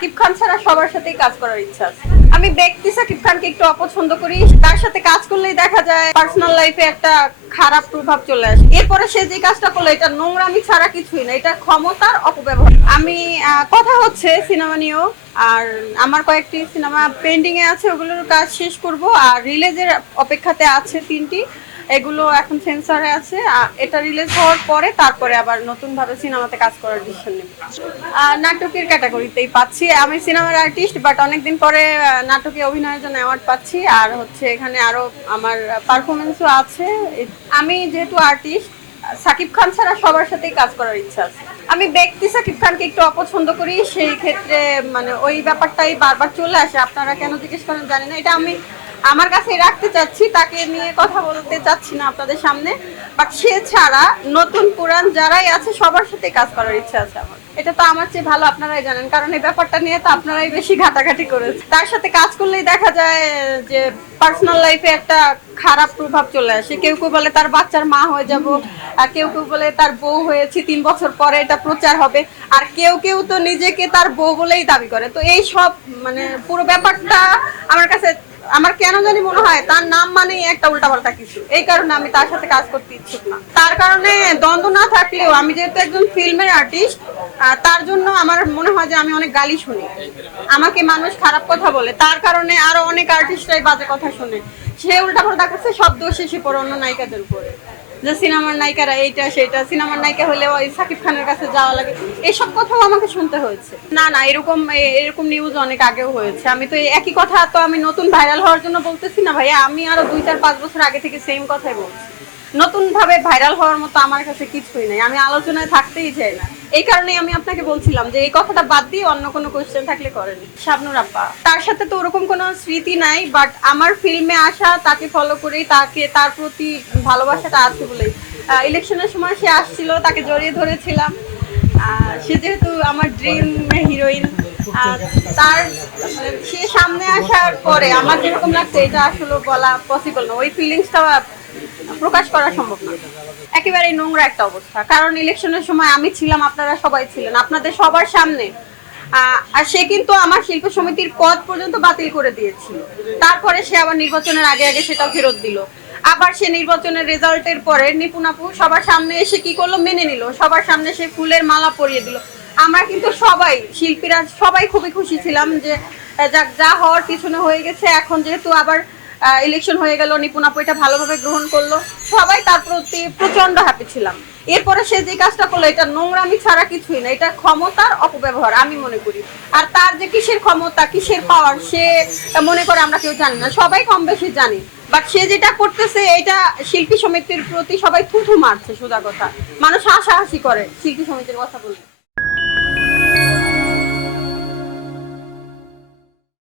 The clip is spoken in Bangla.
সাকিব খান ছাড়া সবার সাথেই কাজ করার ইচ্ছা আছে। আমি ব্যক্তি সাকিব খানকে একটু অপছন্দ করি, তার সাথে কাজ করলেই দেখা যায় পার্সোনাল লাইফে একটা খারাপ প্রভাব চলে আসে। এরপরে সে যে কাজটা করলো এটা নোংরামি ছাড়া কিছুই না, এটা ক্ষমতার অপব্যবহার। আমি কথা হচ্ছে সিনেমা নিয়েও, আর আমার কয়েকটি সিনেমা পেন্ডিং এ আছে, ওগুলোর কাজ শেষ করব। আর রিলিজের অপেক্ষাতে আছে 3টি, এগুলো এখন সেন্সরে আছে। এটা রিলিজ হওয়ার পরে তারপরে আবার নতুন ভাবে সিনেমাতে কাজ করার ডিসিশন নেব। নাটকের ক্যাটাগরিতেই পাচ্ছি, আমি সিনেমার আর্টিস্ট, বাট অনেকদিন পরে নাটকে অভিনয়ের জন্য অ্যাওয়ার্ড পাচ্ছি। আর হচ্ছে এখানে আরো আমার পারফরমেন্সও আছে। আমি যেহেতু আর্টিস্ট, সাকিব খান ছাড়া সবার সাথেই কাজ করার ইচ্ছা আছে। আমি ব্যক্তি সাকিব খানকে একটু অপছন্দ করি, সেই ক্ষেত্রে মানে ওই ব্যাপারটাই বারবার চলে আসে। আপনারা কেন জিজ্ঞেস করেন জানি না, এটা আমি আমার কাছে রাখতে চাচ্ছি, তাকে নিয়ে কথা বলতে চাচ্ছি না আপনাদের সামনে। বাট সে ছাড়া নতুন পুরান যারাই আছে সবার সাথে কাজ করার ইচ্ছা আছে আমার। এটা তো আমার চেয়ে ভালো আপনারাই জানেন, কারণ এই ব্যাপারটা নিয়ে তো আপনারাই বেশি ঘাটাঘাটি করেছেন। তার সাথে কাজ করলেই দেখা যায় যে পার্সোনাল লাইফে একটা খারাপ প্রভাব চলে আসে। কেউ কেউ বলে তার বাচ্চার মা হয়ে যাব, আর কেউ কেউ বলে তার বউ হয়েছে 3 বছর পরে এটা প্রচার হবে, আর কেউ কেউ তো নিজেকে তার বউ বলেই দাবি করে। তো এই সব মানে পুরো ব্যাপারটা আমার কেন জানি মনে হয় তার নাম মানে একটা উল্টাপাল্টা কিছু। এই কারণে আমি তার সাথে কাজ করতে ইচ্ছুক না। তার কারণে দ্বন্দ্ব না থাকলেও আমি যেহেতু একজন ফিল্মের আর্টিস্ট, তার জন্য আমার মনে হয় যে আমি অনেক গালি শুনি, আমাকে মানুষ খারাপ কথা বলে, তার কারণে আরো অনেক আর্টিস্টরাই বাজে কথা শুনে। সে উল্টাপাল্টা করছে, সব দোষ এসে পড়ে অন্য নায়িকাদের উপরে, যে সিনেমার নায়িকারা এইটা সেটা, সিনেমার নায়িকা হলে ওই সাকিব খানের কাছে যাওয়া লাগে, এইসব কথাও আমাকে শুনতে হয়েছে। না না, এরকম নিউজ অনেক আগেও হয়েছে। আমি তো একই কথা তো আমি নতুন ভাইরাল হওয়ার জন্য বলতেছি না ভাইয়া, আমি আরো 2, 4, 5 বছর আগে থেকে সেম কথাই বলছি। নতুন ভাবে ভাইরাল হওয়ার মতো আমার কাছে কিছুই নেই, আমি আলোচনায় থাকতেই চাই না। এই কারণেই আমি আপনাকে বলছিলাম যে এই কথাটা বাদ দিয়ে অন্য কোনো কোশ্চেন থাকলে করেন। শাবনূর আপা, তার সাথে তো ওরকম কোনো স্মৃতি নাই, বাট আমার ফিল্মে আসা, তাকে ফলো করেই, তার প্রতি ভালোবাসাটা আছে বলেই ইলেকশনের সময় সে আসছিল, তাকে জড়িয়ে ধরেছিলাম। সে যেহেতু আমার ড্রিম হিরোইন, তার সে সামনে আসার পরে আমার যেরকম লাগছে এটা আসলে বলা পসিবল না, ওই ফিলিংসটা প্রকাশ করা সম্ভব না। একেবারেই নোংরা একটা অবস্থা, কারণ ইলেকশনের সময় আমি ছিলাম, আপনারা সবাই ছিলেন, আপনাদের সবার সামনে। আর সে কিন্তু আমার শিল্প সমিতির পদ পর্যন্ত বাতিল করে দিয়েছিল। তারপরে সে আবার নির্বাচনের আগে আগে সেটা ফেরত দিল। আবার সে নির্বাচনের রেজাল্টের পরে নিপুণ আপু সবার সামনে এসে কি করলো, মেনে নিল, সবার সামনে সে ফুলের মালা পরিয়ে দিল। আমরা কিন্তু সবাই শিল্পীরা সবাই খুবই খুশি ছিলাম যে যা হওয়ার পিছনে হয়ে গেছে। এখন যেহেতু আবার ইলেকশন হয়ে গেল, নিপুণ আপু এটা ভালোভাবে গ্রহণ করলো, সবাই তার প্রতি প্রচন্ড হ্যাপি ছিলাম। এরপরে সে যে কাজটা করলো এটা নোংরামি ছাড়া কিছুই না, এটা ক্ষমতার অপব্যবহার আমি মনে করি। আর তার যে কিসের ক্ষমতা, কিসের পাওয়ার, সে মনে করে আমরা কেউ জানি না, সবাই কম বেশি জানি। বাট সে যেটা করতেছে এটা শিল্পী সমিতির প্রতি সবাই থুথু মারছে, সোজা কথা। মানুষ হাসাহাসি করে শিল্পী সমিতির কথা বলতে।